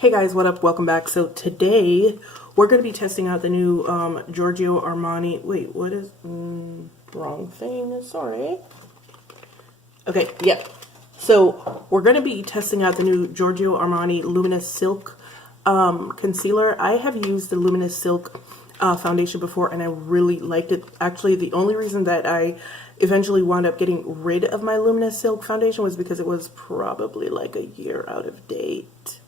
Hey guys, what up? Welcome back. So today we're going to be testing out the new Giorgio Armani. Wait, what is wrong thing? Sorry. Okay, yeah. So we're going to be testing out the new Giorgio Armani Luminous Silk concealer. I have used the Luminous Silk foundation before and I really liked it. Actually, the only reason that I eventually wound up getting rid of my Luminous Silk foundation was because it was probably like a year out of date.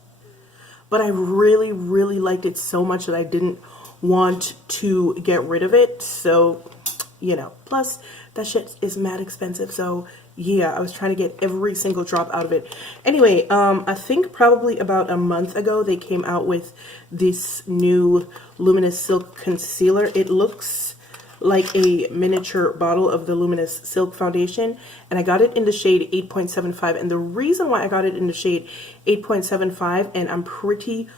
But I really, really liked it so much that I didn't want to get rid of it. So, you know, plus that shit is mad expensive. So yeah, I was trying to get every single drop out of it. Anyway, I think probably about a month ago, they came out with this new Luminous Silk concealer. It looks like a miniature bottle of the Luminous Silk foundation, and I got it in the shade 8.75. And the reason why I got it in the shade 8.75, and I'm pretty,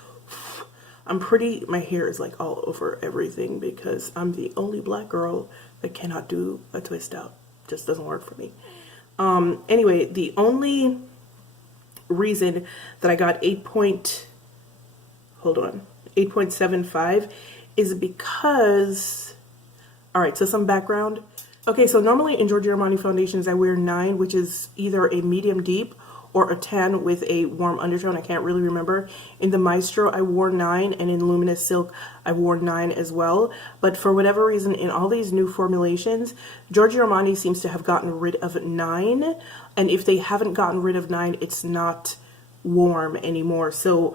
my hair is like all over everything because I'm the only black girl that cannot do a twist out. Just doesn't work for me. Anyway, the only reason that I got 8.75 is because, all right, so some background. Okay, so normally in Giorgio Armani foundations, I wear 9, which is either a medium deep or a 10 with a warm undertone. I can't really remember. In the Maestro, I wore 9, and in Luminous Silk, I wore 9 as well. But for whatever reason, in all these new formulations, Giorgio Armani seems to have gotten rid of 9. And if they haven't gotten rid of 9, it's not warm anymore. So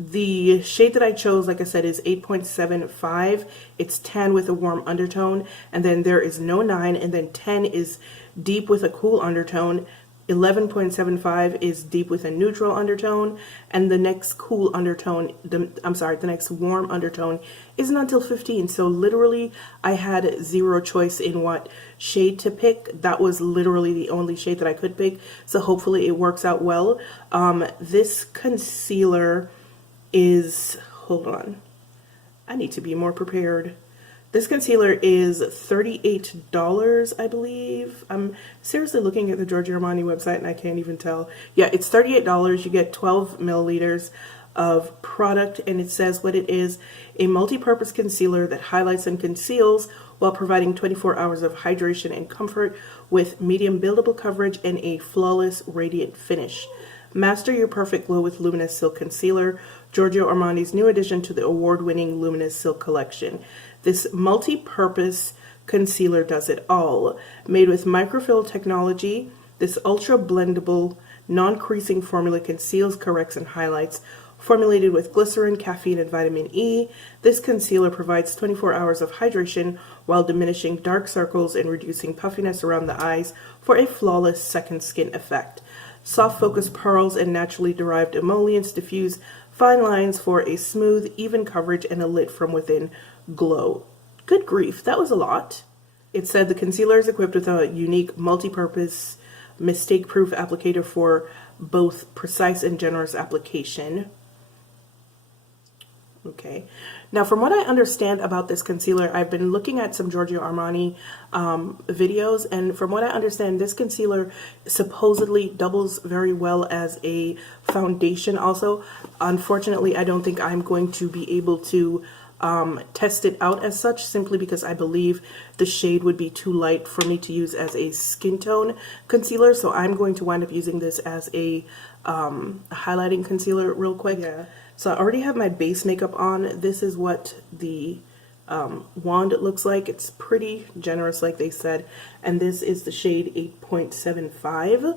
the shade that I chose, like I said, is 8.75. It's 10 with a warm undertone, and then there is no 9, and then 10 is deep with a cool undertone. 11.75 is deep with a neutral undertone, and the next cool undertone, the next warm undertone isn't until 15. So literally, I had zero choice in what shade to pick. That was literally the only shade that I could pick. So hopefully it works out well. This concealer is, hold on, I need to be more prepared. This concealer is $38, I believe. I'm seriously looking at the Giorgio Armani website and I can't even tell. Yeah, it's $38. You get 12 milliliters of product, and it says what it is: a multi-purpose concealer that highlights and conceals while providing 24 hours of hydration and comfort with medium buildable coverage and a flawless radiant finish. Master your perfect glow with Luminous Silk Concealer, Giorgio Armani's new addition to the award-winning Luminous Silk collection. This multi-purpose concealer does it all. Made with microfill technology, this ultra-blendable, non-creasing formula conceals, corrects, and highlights. Formulated with glycerin, caffeine, and vitamin E, this concealer provides 24 hours of hydration while diminishing dark circles and reducing puffiness around the eyes for a flawless second skin effect. Soft focus pearls and naturally derived emollients diffuse fine lines for a smooth, even coverage and a lit from within glow. Good grief, that was a lot. It said the concealer is equipped with a unique multi-purpose, mistake-proof applicator for both precise and generous application. Okay. Now, from what I understand about this concealer, I've been looking at some Giorgio Armani videos, and from what I understand, this concealer supposedly doubles very well as a foundation also. Unfortunately, I don't think I'm going to be able to test it out as such, simply because I believe the shade would be too light for me to use as a skin tone concealer. So I'm going to wind up using this as a highlighting concealer real quick. Yeah. So I already have my base makeup on. This is what the wand looks like. It's pretty generous, like they said. And this is the shade 8.75.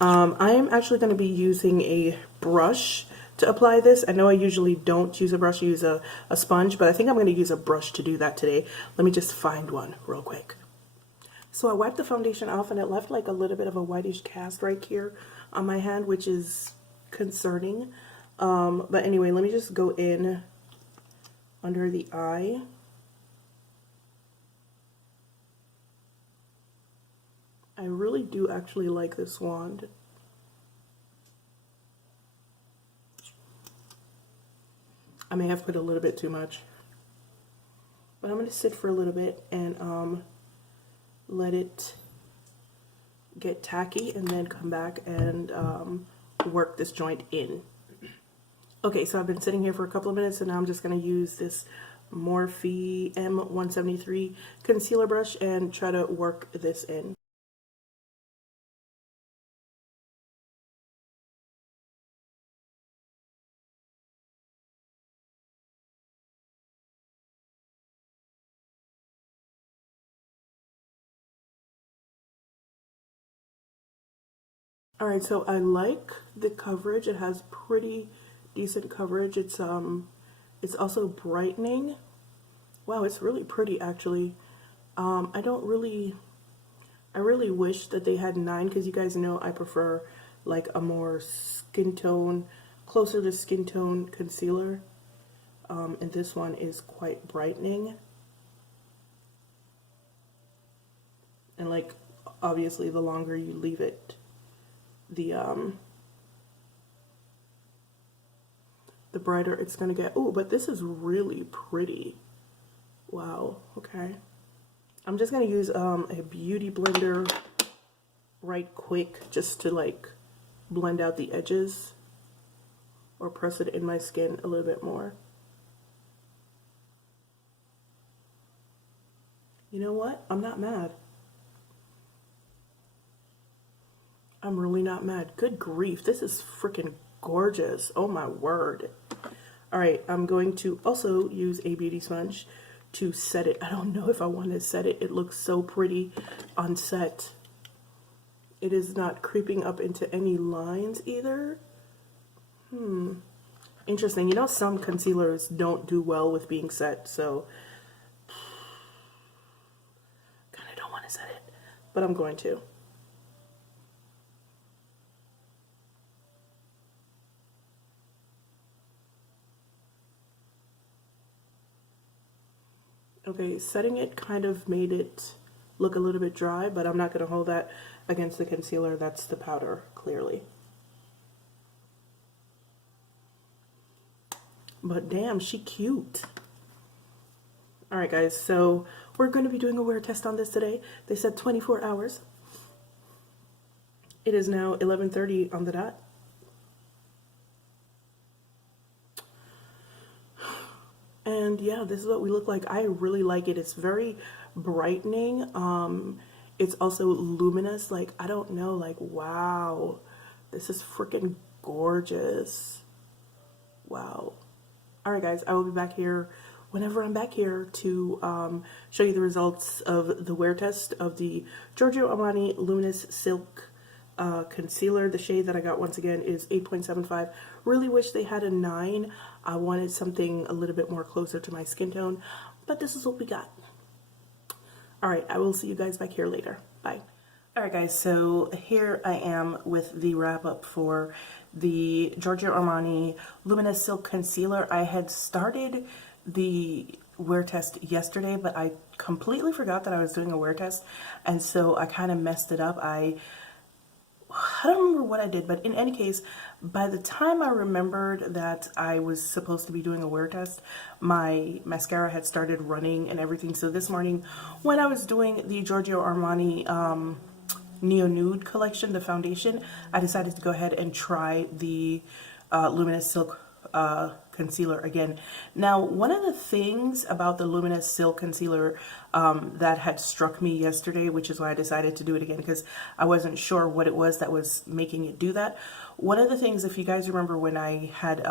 I am actually going to be using a brush to apply this. I know I usually don't use a brush, I use a sponge, but I think I'm going to use a brush to do that today. Let me just find one real quick. So I wiped the foundation off and it left like a little bit of a whitish cast right here on my hand, which is concerning. But anyway, let me just go in under the eye. I really do actually like this wand. I may have put a little bit too much, but I'm going to sit for a little bit and let it get tacky and then come back and work this joint in. Okay, so I've been sitting here for a couple of minutes, and now I'm just going to use this Morphe M173 concealer brush and try to work this in. Alright, so I like the coverage. It has pretty decent coverage. It's also brightening. Wow, it's really pretty actually. I really wish that they had 9, because you guys know I prefer like a more skin tone, closer to skin tone concealer. And this one is quite brightening. And like, obviously the longer you leave it, the brighter it's gonna get. Oh, but this is really pretty. Wow, okay. I'm just gonna use a beauty blender right quick just to like blend out the edges or press it in my skin a little bit more. You know what? I'm not mad. I'm really not mad. Good grief, this is freaking gorgeous. Oh my word. Alright, I'm going to also use a beauty sponge to set it. I don't know if I want to set it. It looks so pretty on set. It is not creeping up into any lines either. Interesting. You know, some concealers don't do well with being set, so kind of don't want to set it, but I'm going to. Okay, setting it kind of made it look a little bit dry, but I'm not going to hold that against the concealer. That's the powder, clearly. But damn, she cute. Alright guys, so we're going to be doing a wear test on this today. They said 24 hours. It is now 11:30 on the dot. And yeah, this is what we look like. I really like it. It's very brightening. It's also luminous. Like, I don't know, like, wow. This is freaking gorgeous. Wow. Alright guys, I will be back here whenever I'm back here to show you the results of the wear test of the Giorgio Armani Luminous Silk concealer. The shade that I got once again is 8.75. Really wish they had a 9. I wanted something a little bit more closer to my skin tone, but this is what we got. Alright, I will see you guys back here later. Bye. Alright guys, so here I am with the wrap up for the Giorgio Armani Luminous Silk Concealer. I had started the wear test yesterday, but I completely forgot that I was doing a wear test, and so I kind of messed it up. I don't remember what I did, but in any case, by the time I remembered that I was supposed to be doing a wear test, my mascara had started running and everything. So this morning, when I was doing the Giorgio Armani Neo Nude collection, the foundation, I decided to go ahead and try the Luminous Silk concealer again. Now, one of the things about the Luminous Silk concealer that had struck me yesterday, which is why I decided to do it again, because I wasn't sure what it was that was making it do that. One of the things, if you guys remember when I had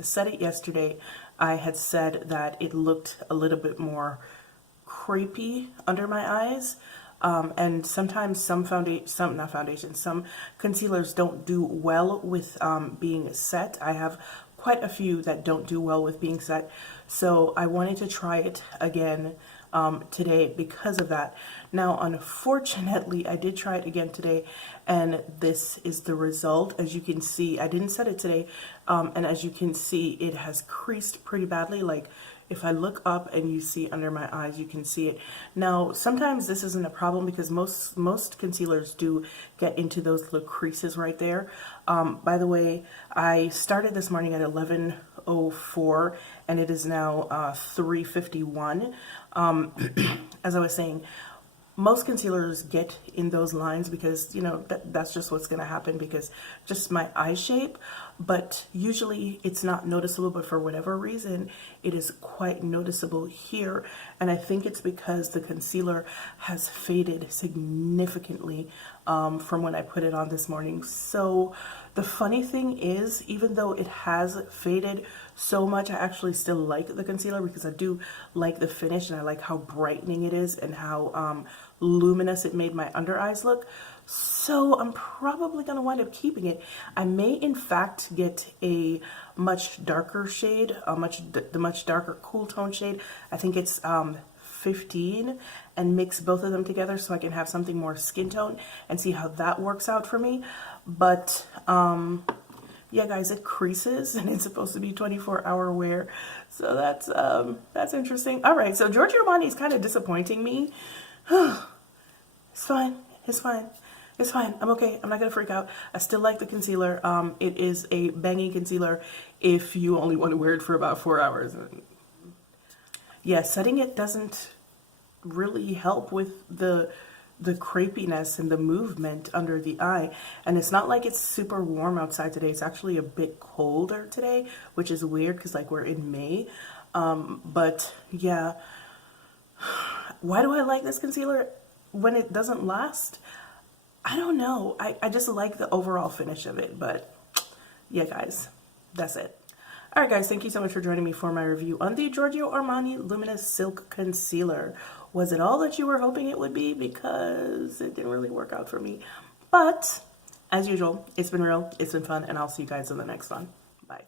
said it yesterday, I had said that it looked a little bit more crepey under my eyes. And sometimes some concealers don't do well with being set. I have quite a few that don't do well with being set, so I wanted to try it again today because of that. Now, unfortunately, I did try it again today, and this is the result. As you can see, I didn't set it today, and as you can see, it has creased pretty badly. Like, if I look up and you see under my eyes, you can see it. Now, sometimes this isn't a problem because most concealers do get into those little creases right there. By the way, I started this morning at 11:04 and it is now 3:51. As I was saying, most concealers get in those lines because, you know, that's just what's going to happen because just my eye shape. But usually it's not noticeable, but for whatever reason, it is quite noticeable here. And I think it's because the concealer has faded significantly from when I put it on this morning. So the funny thing is, even though it has faded so much, I actually still like the concealer because I do like the finish and I like how brightening it is and how luminous it made my under eyes look. So I'm probably going to wind up keeping it. I may in fact get a much darker shade, the much darker cool tone shade. I think it's 15, and mix both of them together so I can have something more skin tone and see how that works out for me. But yeah, guys, it creases and it's supposed to be 24-hour wear. So that's interesting. All right, so Giorgio Armani is kind of disappointing me. It's fine. It's fine. It's fine. I'm okay. I'm not going to freak out. I still like the concealer. It is a banging concealer if you only want to wear it for about 4 hours. Yeah, setting it doesn't really help with the crepiness and the movement under the eye. And it's not like it's super warm outside today. It's actually a bit colder today, which is weird because like we're in May. But yeah, why do I like this concealer when it doesn't last? I don't know. I just like the overall finish of it. But yeah, guys, that's it. All right, guys, thank you so much for joining me for my review on the Giorgio Armani Luminous Silk Concealer. Was it all that you were hoping it would be? Because it didn't really work out for me. But as usual, it's been real, it's been fun, and I'll see you guys in the next one. Bye.